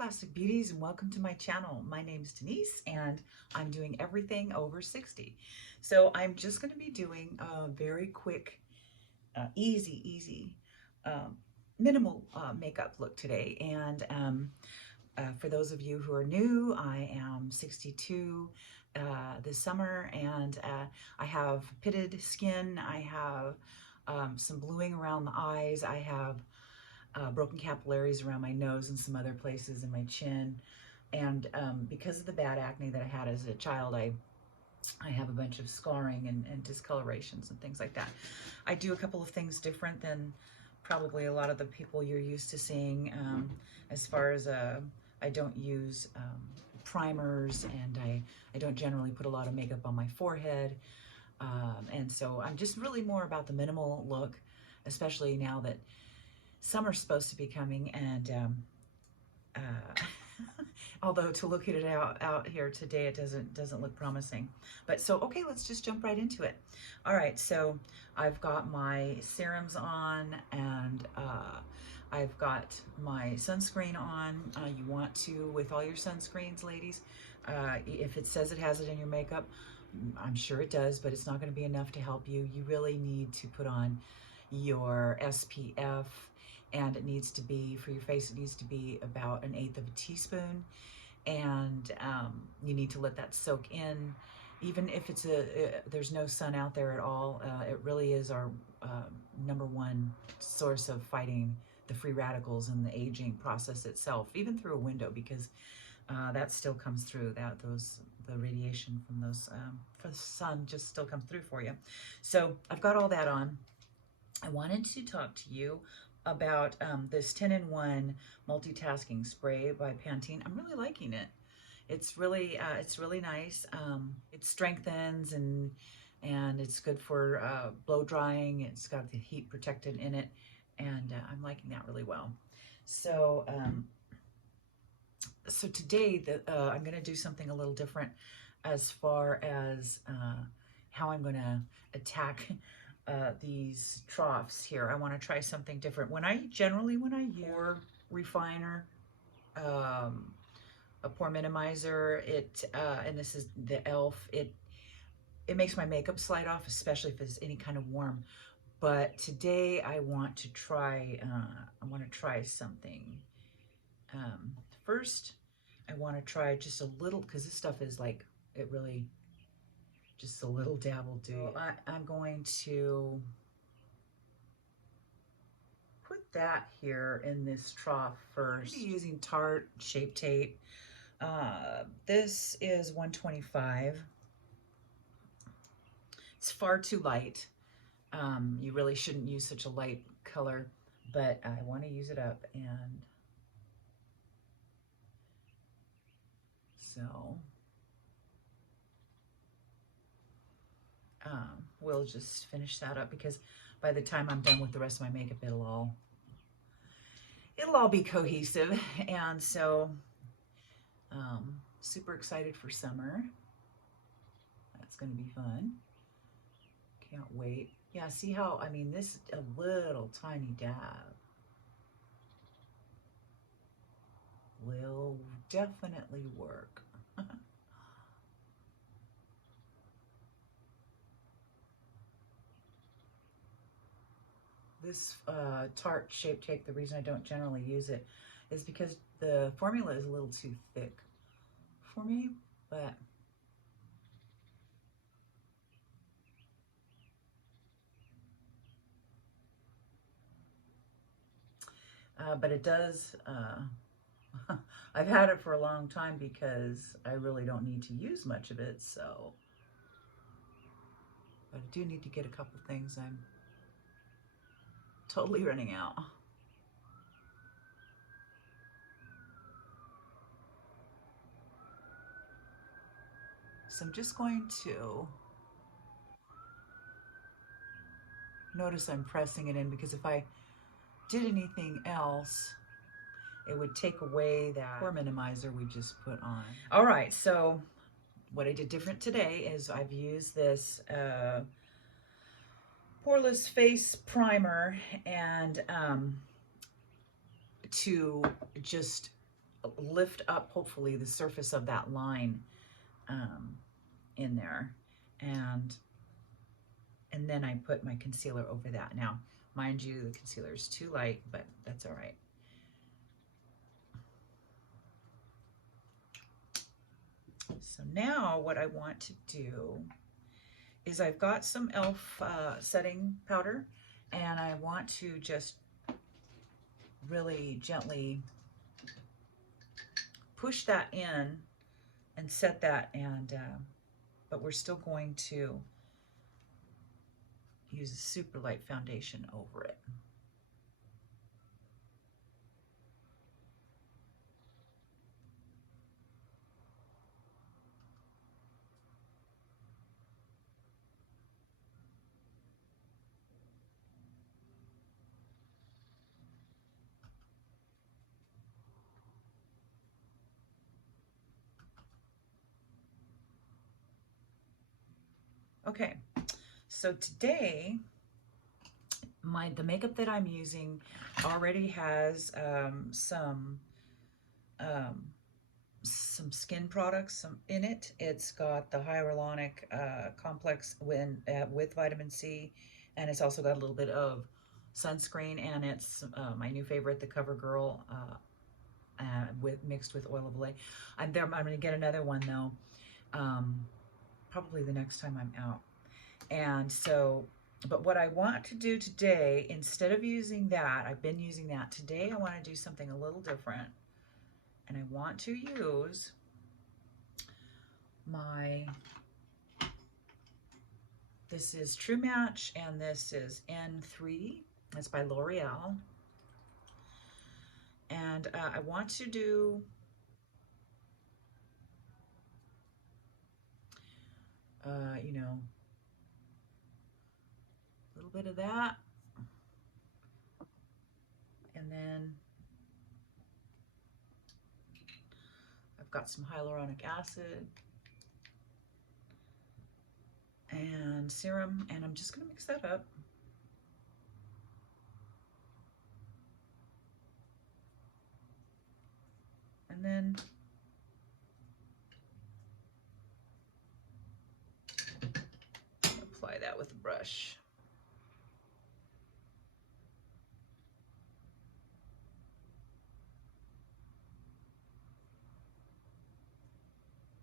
Classic Beauties, and welcome to my channel. My name's Denise and I'm doing everything over 60. So I'm just going to be doing a very quick, easy, minimal makeup look today. And for those of you who are new, I am 62 this summer, and I have pitted skin. I have some bluing around the eyes. I have broken capillaries around my nose and some other places in my chin. And because of the bad acne that I had as a child, I have a bunch of scarring and discolorations and things like that. I do a couple of things different than probably a lot of the people you're used to seeing, as far as I don't use primers, and I don't generally put a lot of makeup on my forehead. And so I'm just really more about the minimal look, especially now that summer's supposed to be coming. And although to look at it out here today, it doesn't look promising. But so, okay, let's just jump right into it. All right, so I've got my serums on, and I've got my sunscreen on. You want to, with all your sunscreens, ladies, if it says it has it in your makeup, I'm sure it does, but it's not going to be enough to help you. You really need to put on your SPF, and it needs to be, for your face, it needs to be about 1/8 of a teaspoon. And you need to let that soak in. Even if it's there's no sun out there at all, it really is our #1 source of fighting the free radicals and the aging process itself, even through a window, because that still comes through. The radiation from the sun just still comes through for you. So I've got all that on. I wanted to talk to you about this 10-in-1 multitasking spray by Pantene. I'm really liking it. It's really nice. It strengthens, and it's good for blow drying. It's got the heat protectant in it, and I'm liking that really well. So so today I'm going to do something a little different as far as how I'm going to attack these troughs here. I want to try something different. When I use Pore Refiner, a Pore Minimizer, and this is the e.l.f., it makes my makeup slide off, especially if it's any kind of warm. But today I want to try something. First, I want to try just a little, because this stuff is like, it really, just a little dab will do. I'm going to put that here in this trough first. I'm using Tarte Shape Tape. This is 125. It's far too light. You really shouldn't use such a light color, but I want to use it up, and so we'll just finish that up, because by the time I'm done with the rest of my makeup, it'll all be cohesive. And so super excited for summer. That's going to be fun. Can't wait. Yeah, see how, I mean, this a little tiny dab will definitely work. This Tarte Shape Tape, the reason I don't generally use it is because the formula is a little too thick for me, but it does, I've had it for a long time because I really don't need to use much of it, so, but I do need to get a couple things. I'm totally running out. So I'm just going to notice I'm pressing it in, because if I did anything else, it would take away that Pore Minimizer we just put on. All right, so what I did different today is I've used this Poreless Face Primer, and to just lift up, hopefully, the surface of that line in there. And then I put my concealer over that. Now, mind you, the concealer is too light, but that's all right. So now what I want to do is I've got some e.l.f. Setting powder, and I want to just really gently push that in and set that, and but we're still going to use a super light foundation over it. Okay, so today the makeup that I'm using already has some skin products in it. It's got the hyaluronic complex with vitamin C, and it's also got a little bit of sunscreen, and it's my new favorite, the CoverGirl mixed with oil of Olay. I'm going to get another one though, probably the next time I'm out. And so, but what I want to do today, instead of using that, I've been using that. Today I want to do something a little different. And I want to use this is True Match, and this is N3. That's by L'Oreal. And I want to do you know, a little bit of that, and then I've got some hyaluronic acid and serum, and I'm just going to mix that up. And then apply that with a brush.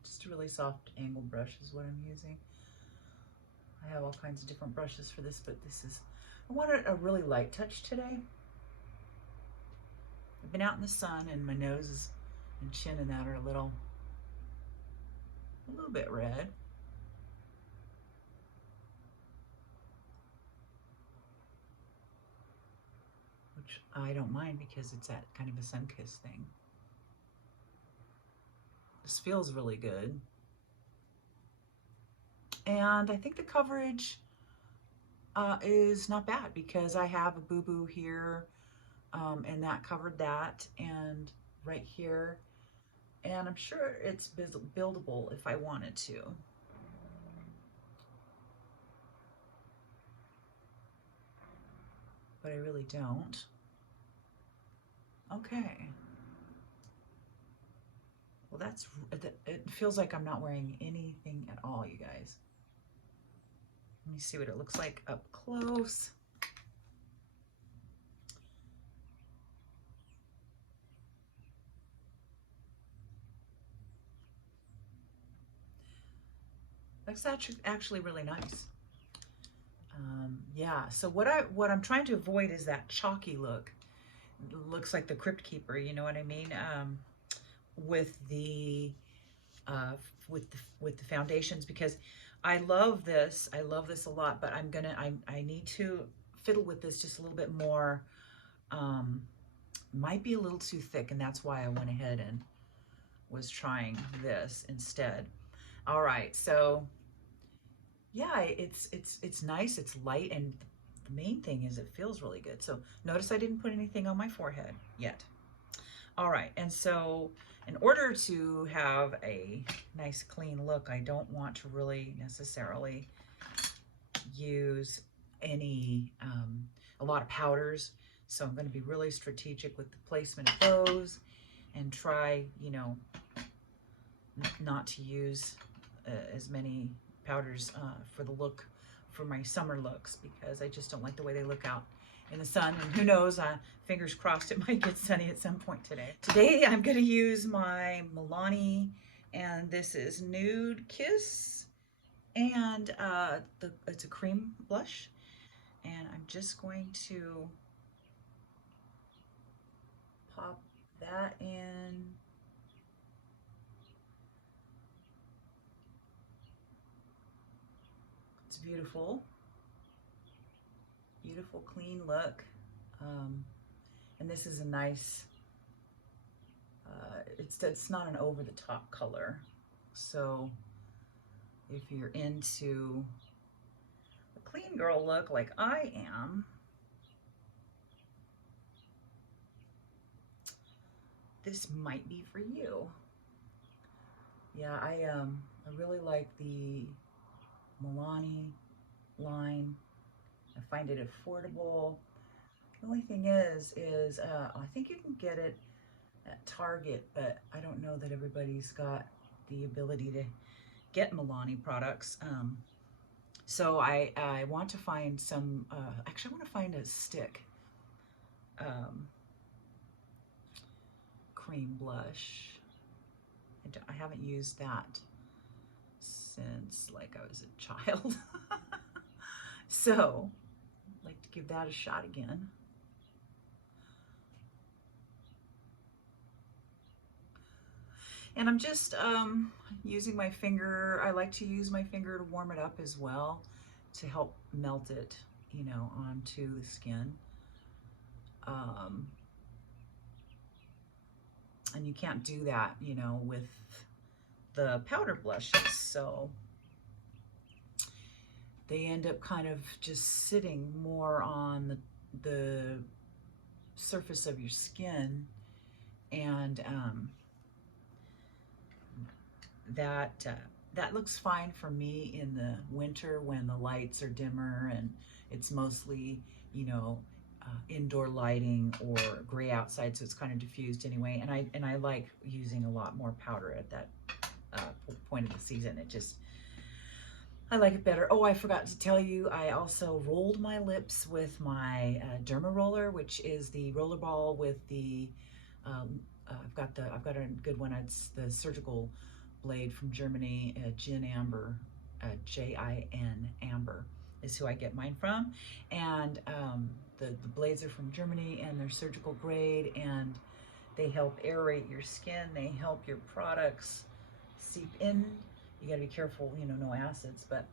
Just a really soft angle brush is what I'm using. I have all kinds of different brushes for this, but I wanted a really light touch today. I've been out in the sun, and my nose and chin and that are a little bit red. Which I don't mind, because it's that kind of a sun-kissed thing. This feels really good. And I think the coverage is not bad, because I have a boo-boo here, and that covered that, and right here. And I'm sure it's buildable if I wanted to. But I really don't. Okay. Well, it feels like I'm not wearing anything at all, you guys. Let me see what it looks like up close. That's actually really nice. Yeah, so what I'm trying to avoid is that chalky look. It looks like the Crypt Keeper, you know what I mean? With the foundations, because I love this a lot, but I need to fiddle with this just a little bit more. Might be a little too thick, and that's why I went ahead and was trying this instead. All right, so yeah, it's nice, it's light, and the main thing is it feels really good. So notice I didn't put anything on my forehead yet. All right, and so in order to have a nice clean look, I don't want to really necessarily use a lot of powders. So I'm going to be really strategic with the placement of those. and try, you know, not to use as many powders for the look, for my summer looks, because I just don't like the way they look out in the sun. And who knows, fingers crossed, it might get sunny at some point today. Today I'm going to use my Milani, and this is Nude Kiss, and it's a cream blush, and I'm just going to pop that in. It's beautiful. Beautiful, clean look. And this is a nice, it's not an over-the-top color. So if you're into a clean girl look like I am, this might be for you. Yeah, I really like the Milani line. I find it affordable. The only thing is I think you can get it at Target, but I don't know that everybody's got the ability to get Milani products. So I want to find some, actually I want to find a stick cream blush. I haven't used that since like I was a child. So I'd like to give that a shot again. And I'm just using my finger. I like to use my finger to warm it up as well, to help melt it, you know, onto the skin. And you can't do that, you know, with the powder blushes. So they end up kind of just sitting more on the surface of your skin, and that looks fine for me in the winter when the lights are dimmer and it's mostly, you know, indoor lighting or gray outside, so it's kind of diffused anyway. And I like using a lot more powder at that point of the season. I like it better. Oh, I forgot to tell you, I also rolled my lips with my Derma roller, which is the roller ball with the I've got a good one. It's the surgical blade from Germany, Gin Amber, J-I-N Amber is who I get mine from. And the blades are from Germany, and they're surgical grade, and they help aerate your skin. They help your products seep in. You gotta be careful, you know, no acids, but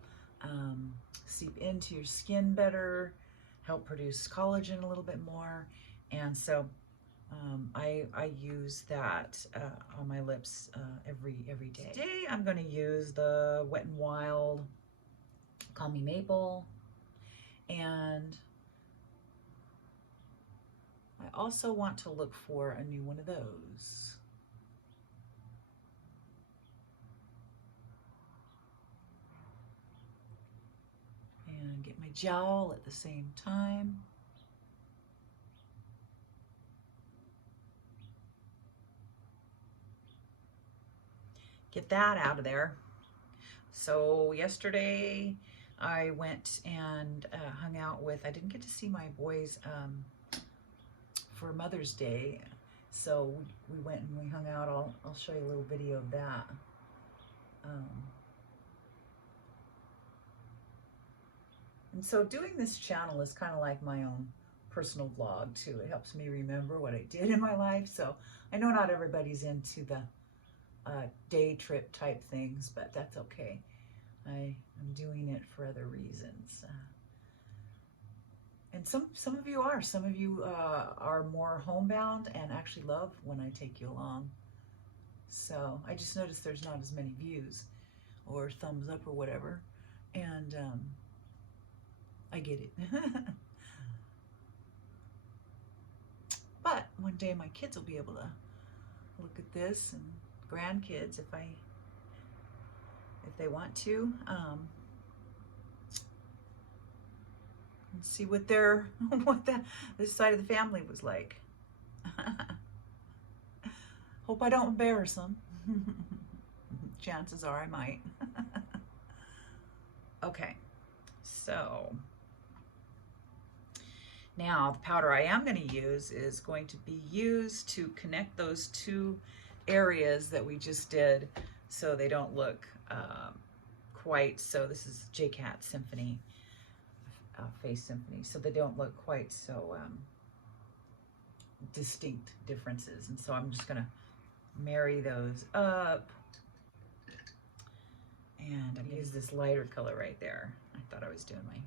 seep into your skin better, help produce collagen a little bit more. And so I use that on my lips every day. Today I'm going to use the Wet n Wild Call Me Maple, and I also want to look for a new one of those. And get my jowl at the same time. Get that out of there. So yesterday I went and hung out with, I didn't get to see my boys for Mother's Day, so we went and we hung out. I'll show you a little video of that. And so doing this channel is kind of like my own personal vlog too. It helps me remember what I did in my life. So I know not everybody's into the day trip type things, but that's okay. I am doing it for other reasons. And some of you are. Some of you are more homebound and actually love when I take you along. So I just noticed there's not as many views or thumbs up or whatever. And I get it. But one day my kids will be able to look at this, and grandkids if they want to, and see what this side of the family was like. Hope I don't embarrass them. Chances are I might. Okay, so now the powder I am going to use is going to be used to connect those two areas that we just did so they don't look quite, so this is J-Cat Symphony, Face Symphony, so they don't look quite so distinct differences. And so I'm just going to marry those up. And I'm going to use this lighter color right there. I thought I was doing my,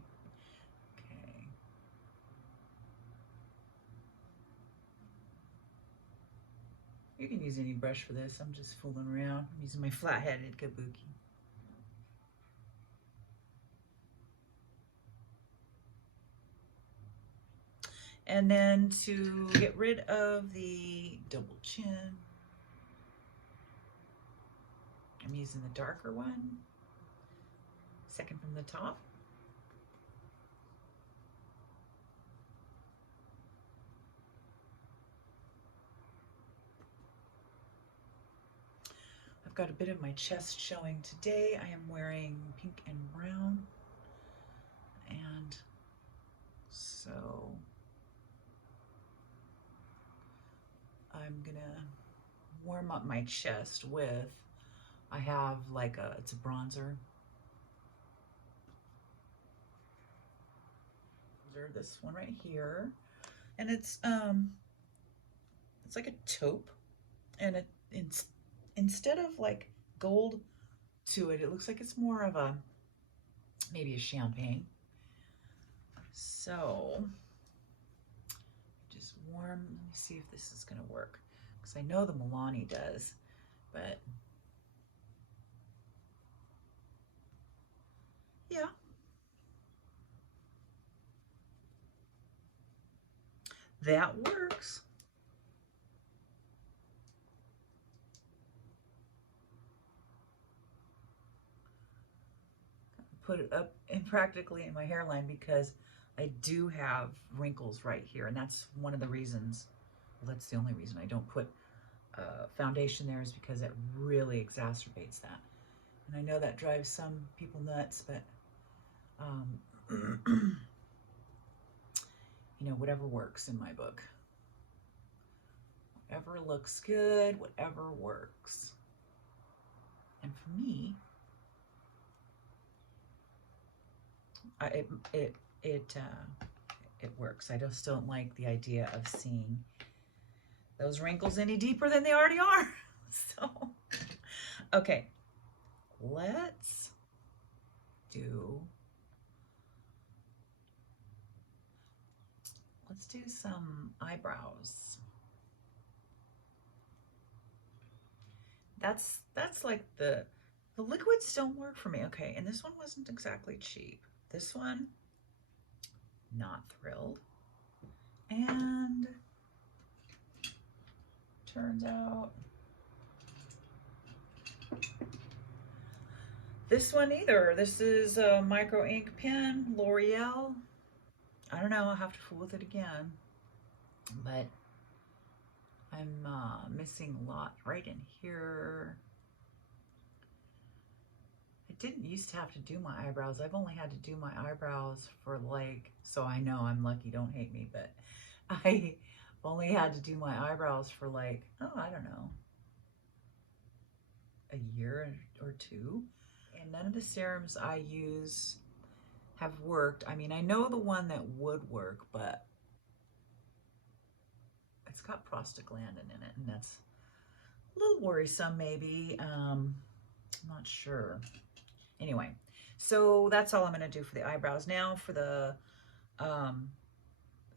okay. You can use any brush for this. I'm just fooling around. I'm using my flat-headed kabuki. And then to get rid of the double chin, I'm using the darker one, second from the top. I've got a bit of my chest showing today. I am wearing pink and brown. And so I'm gonna warm up my chest with, I have like it's a bronzer. This one right here. And it's like a taupe, and instead of like gold to it, it looks like it's more of a, maybe a champagne. So just warm, let me see if this is gonna work, because I know the Milani does, but yeah. That works. Put it up and practically in my hairline because I do have wrinkles right here, and that's one of the reasons, well, that's the only reason I don't put foundation there, is because it really exacerbates that. And I know that drives some people nuts, but you know, whatever works in my book. Whatever looks good, whatever works. And for me, it works. I just don't like the idea of seeing those wrinkles any deeper than they already are. So, okay, let's do some eyebrows. That's like the liquids don't work for me. Okay, and this one wasn't exactly cheap. This one, not thrilled. And turns out this one either. This is a micro ink pen, L'Oreal. I don't know, I'll have to fool with it again. But I'm missing a lot right in here. I didn't used to have to do my eyebrows. I've only had to do my eyebrows for like, so I know I'm lucky, don't hate me, but I've only had to do my eyebrows for like, oh, I don't know, a year or two. And none of the serums I use have worked. I mean, I know the one that would work, but it's got prostaglandin in it, and that's a little worrisome maybe. I'm not sure. Anyway, so that's all I'm going to do for the eyebrows. Now for the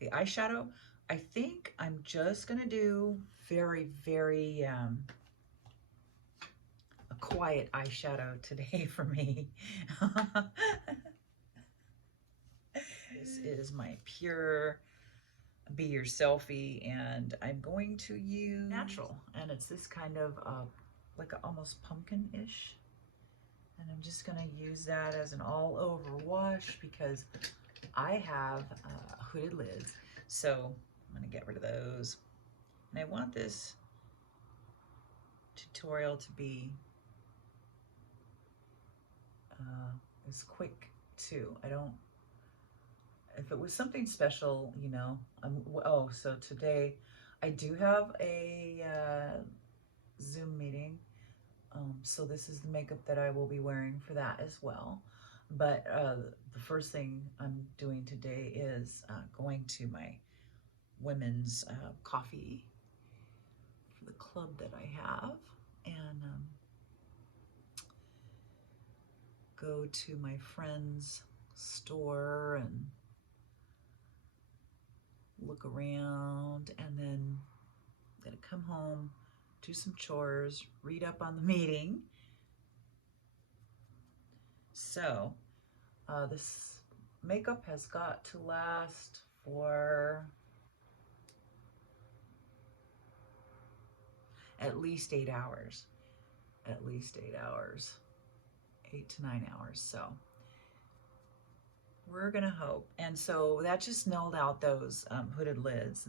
eyeshadow, I think I'm just going to do very, very a quiet eyeshadow today for me. This is my Pure Be Your Selfie, and I'm going to use natural, and it's this kind of like a almost pumpkin-ish, and I'm just going to use that as an all-over wash because I have hooded lids, so I'm going to get rid of those. And I want this tutorial to be as quick too. I don't, if it was something special, you know, oh, so today I do have a Zoom meeting. So this is the makeup that I will be wearing for that as well. But the first thing I'm doing today is going to my women's coffee for the club that I have, and go to my friend's store and look around, and then I'm gonna come home, do some chores, read up on the meeting. So this makeup has got to last for at least 8 hours. At least 8 hours. 8 to 9 hours. So we're gonna hope. And so that just milled out those hooded lids.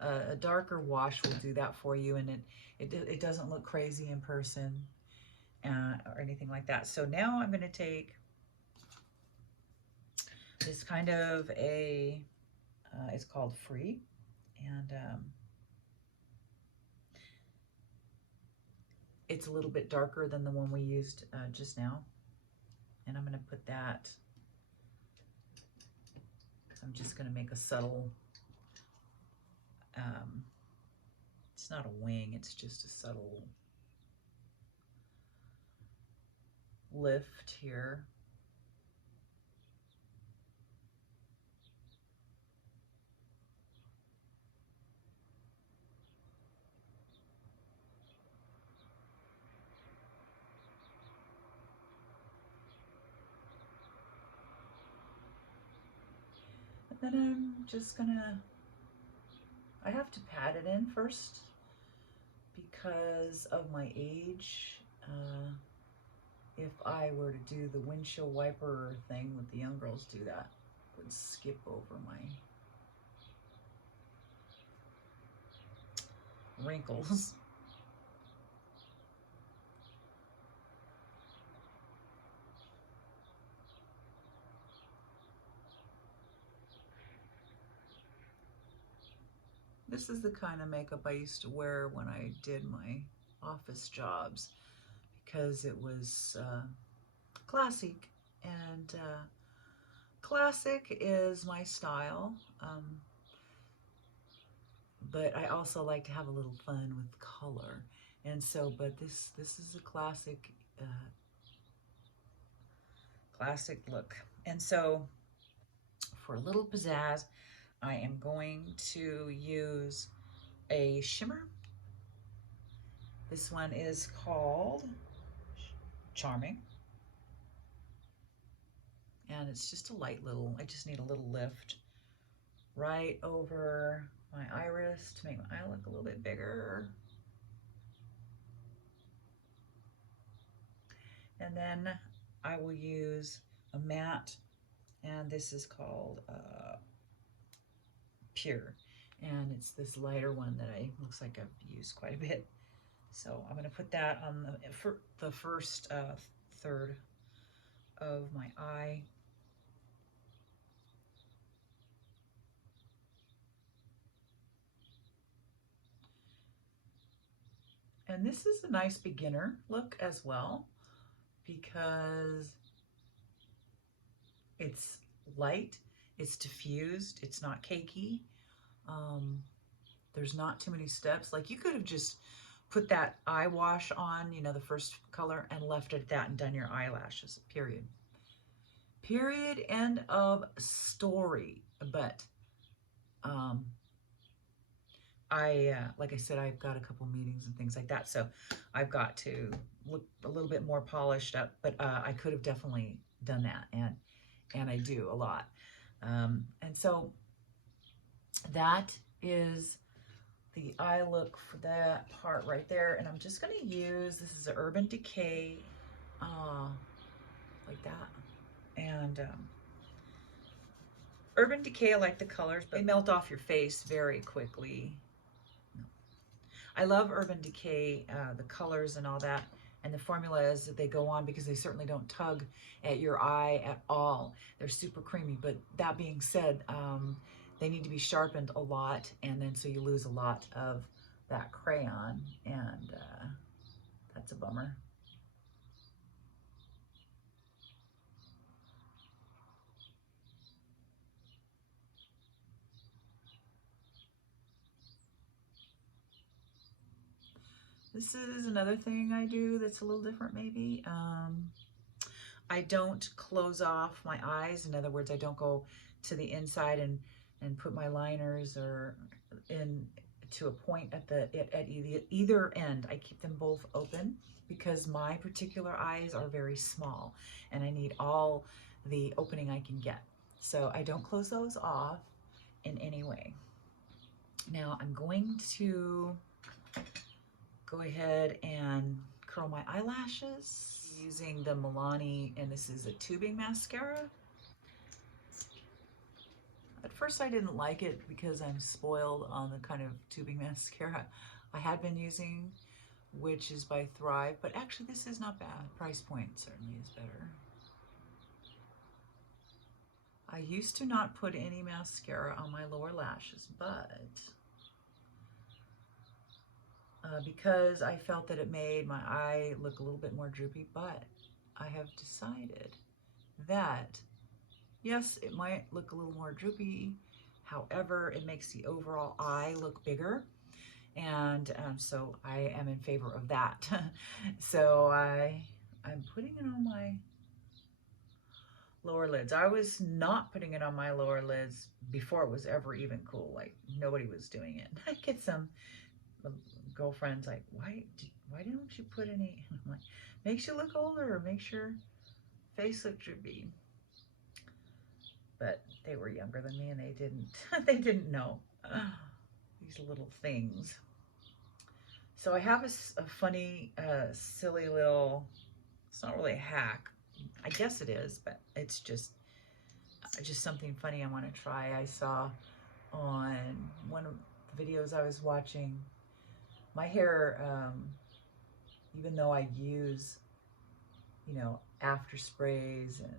A darker wash will do that for you, and it doesn't look crazy in person or anything like that. So now I'm gonna take this kind of a, it's called Free, and it's a little bit darker than the one we used just now. And I'm gonna put that, I'm just gonna make a subtle, it's not a wing, it's just a subtle lift here. And then I'm just gonna, I have to pat it in first because of my age. If I were to do the windshield wiper thing that the young girls do, that would skip over my wrinkles. This is the kind of makeup I used to wear when I did my office jobs, because it was classic, and classic is my style, but I also like to have a little fun with color, and so, but this is a classic classic look. And so for a little pizzazz, I am going to use a shimmer. This one is called Charming. And it's just a light little, I just need a little lift right over my iris to make my eye look a little bit bigger. And then I will use a matte, and this is called Pure. And it's this lighter one that looks like I've used quite a bit. So I'm gonna put that on the first third of my eye. And this is a nice beginner look as well, because it's light, it's diffused, it's not cakey. There's not too many steps. Like, you could have just put that eye wash on, you know, the first color, and left it at that and done your eyelashes, period. Period, end of story. But like I said, I've got a couple meetings and things like that, so I've got to look a little bit more polished up, but I could have definitely done that, and I do a lot. And so that is the eye look for that part right there. And I'm just going to use, this is an Urban Decay, like that. And Urban Decay, I like the colors, but they melt off your face very quickly. I love Urban Decay, the colors and all that, and the formulas that they go on, because they certainly don't tug at your eye at all. They're super creamy, but that being said, they need to be sharpened a lot, and then so you lose a lot of that crayon, and that's a bummer. This is another thing I do that's a little different maybe. I don't close off my eyes. In other words, I don't go to the inside and put my liners or in to a point at either end. I keep them both open because my particular eyes are very small and I need all the opening I can get. So I don't close those off in any way. Now I'm going to go ahead and curl my eyelashes using the Milani, and this is a tubing mascara. At first I didn't like it because I'm spoiled on the kind of tubing mascara I had been using, which is by Thrive, but actually this is not bad. Price point certainly is better. I used to not put any mascara on my lower lashes, but because I felt that it made my eye look a little bit more droopy, but I have decided that yes, it might look a little more droopy. However, it makes the overall eye look bigger. And so I am in favor of that. So I'm putting it on my lower lids. I was not putting it on my lower lids before it was ever even cool. Like nobody was doing it. I get some girlfriends like, why don't you put any? I'm like, makes you look older, makes your face look droopy. But they were younger than me and they didn't know these little things. So I have a funny, silly little, it's not really a hack. I guess it is, but it's just something funny I want to try. I saw on one of the videos I was watching, my hair, even though I use, you know, after sprays and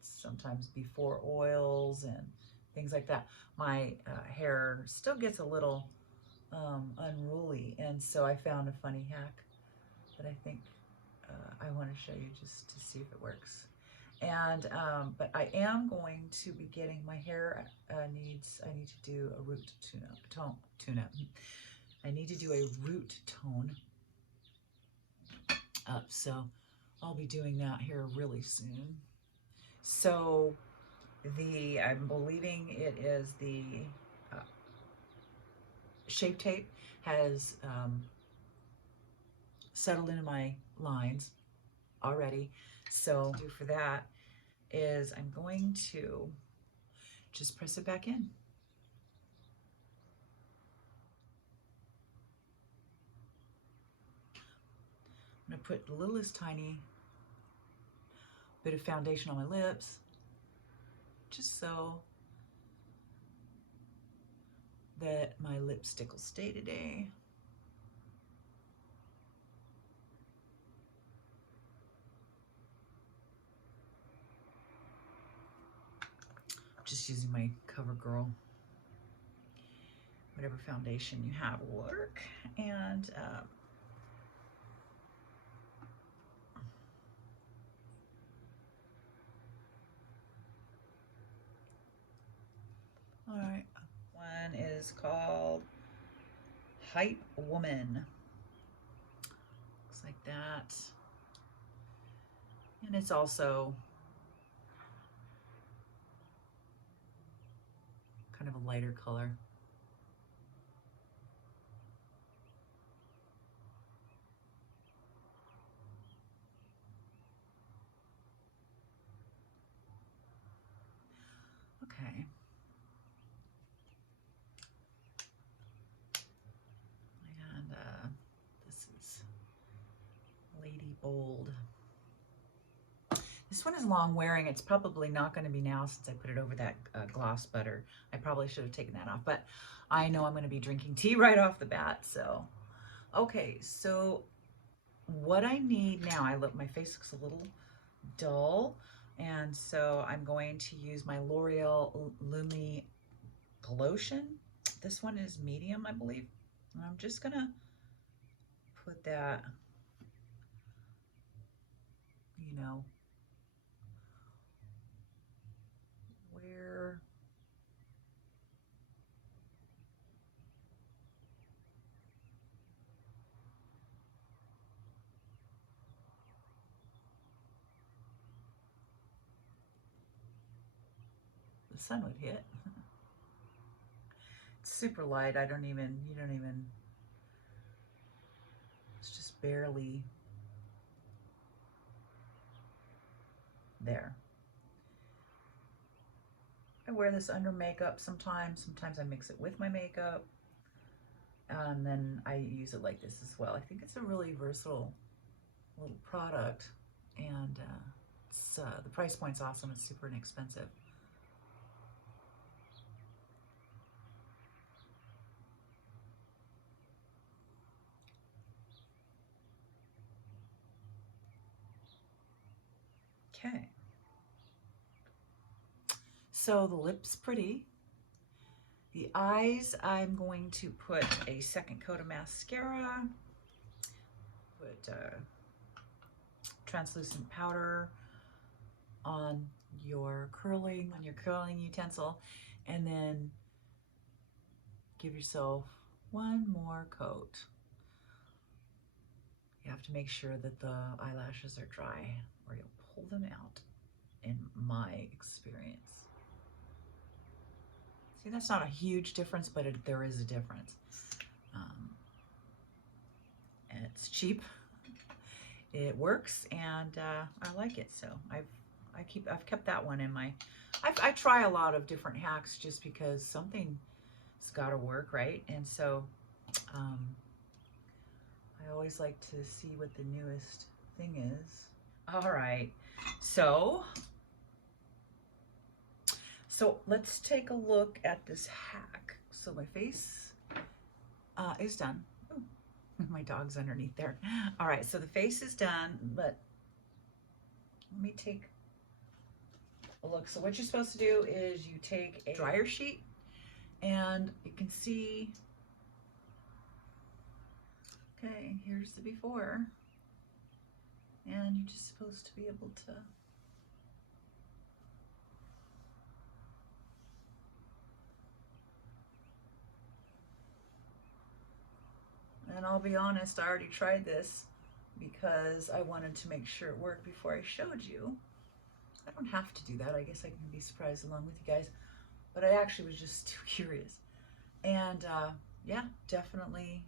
sometimes before oils and things like that, my hair still gets a little unruly. And so I found a funny hack that I think I want to show you just to see if it works. And but I am going to be getting my hair I need to do a root tune up. I need to do a root tone up, so I'll be doing that here really soon. So I'm believing it is the Shape Tape has settled into my lines already. So what I'll do for that is I'm going to just press it back in. I'm going to put the littlest tiny bit of foundation on my lips, just so that my lipstick will stay today. Just using my CoverGirl. Whatever foundation you have will work. And all right, one is called Hype Woman. Looks like that. And it's also kind of a lighter color. Okay. And this is Lady Bold. This one is long wearing. It's probably not going to be now since I put it over that gloss butter. I probably should have taken that off, but I know I'm going to be drinking tea right off the bat, so Okay, so what I need now, my face looks a little dull, and so I'm going to use my L'Oreal Lumi Glotion. This one is medium, I believe. And I'm just gonna put that, you know, where the sun would hit. It's super light. You don't even, it's just barely there. I wear this under makeup sometimes. Sometimes I mix it with my makeup. And then I use it like this as well. I think it's a really versatile little product. And the price point's awesome. It's super inexpensive. Okay. So the lip's pretty. The eyes, I'm going to put a second coat of mascara, put translucent powder on your curling utensil, and then give yourself one more coat. You have to make sure that the eyelashes are dry or you'll pull them out, in my experience. See, that's not a huge difference, but there is a difference. And it's cheap. It works, and I like it. So I've kept that one in my. I try a lot of different hacks just because something's got to work, right? And so I always like to see what the newest thing is. All right, so let's take a look at this hack. So my face is done. Ooh, my dog's underneath there. All right, so the face is done, but let me take a look. So what you're supposed to do is you take a dryer sheet, and you can see, okay, here's the before, and you're just supposed to be able to and I'll be honest, I already tried this because I wanted to make sure it worked before I showed you. I don't have to do that. I guess I can be surprised along with you guys, but I actually was just too curious. And yeah, definitely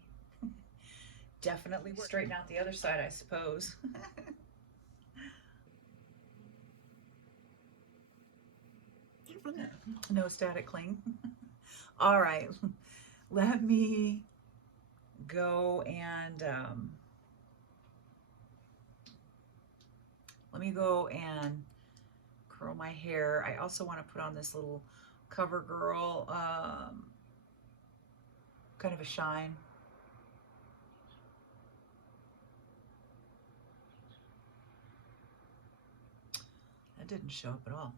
straighten out the other side, I suppose. No static cling. All right, let me go and curl my hair. I also want to put on this little CoverGirl kind of a shine. That didn't show up at all.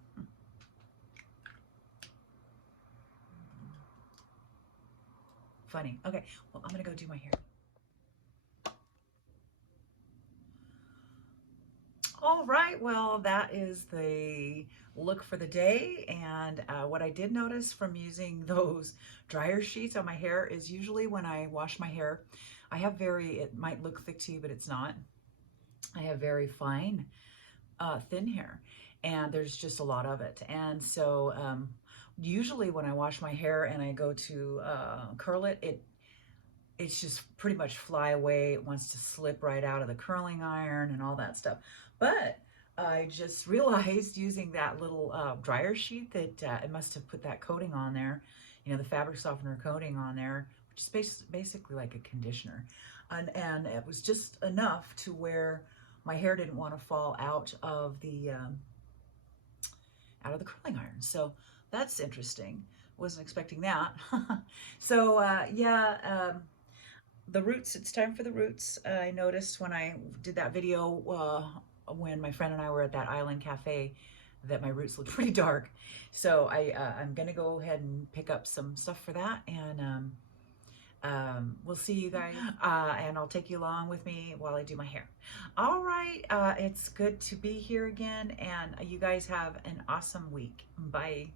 Funny. Okay, well, I'm gonna go do my hair. All right, well, that is the look for the day. And what I did notice from using those dryer sheets on my hair is usually when I wash my hair, I have it might look thick to you, but it's not. I have very fine, thin hair, and there's just a lot of it. And so usually when I wash my hair and I go to curl it, it's just pretty much fly away. It wants to slip right out of the curling iron and all that stuff. But I just realized using that little dryer sheet that it must have put that coating on there, you know, the fabric softener coating on there, which is basically like a conditioner. And it was just enough to where my hair didn't want to fall out of the curling iron. So that's interesting. Wasn't expecting that. So yeah. the roots, it's time for the roots. I noticed when I did that video when my friend and I were at that island cafe that my roots look pretty dark. So I'm gonna go ahead and pick up some stuff for that, and we'll see you guys, and I'll take you along with me while I do my hair. All right, it's good to be here again, and you guys have an awesome week. Bye.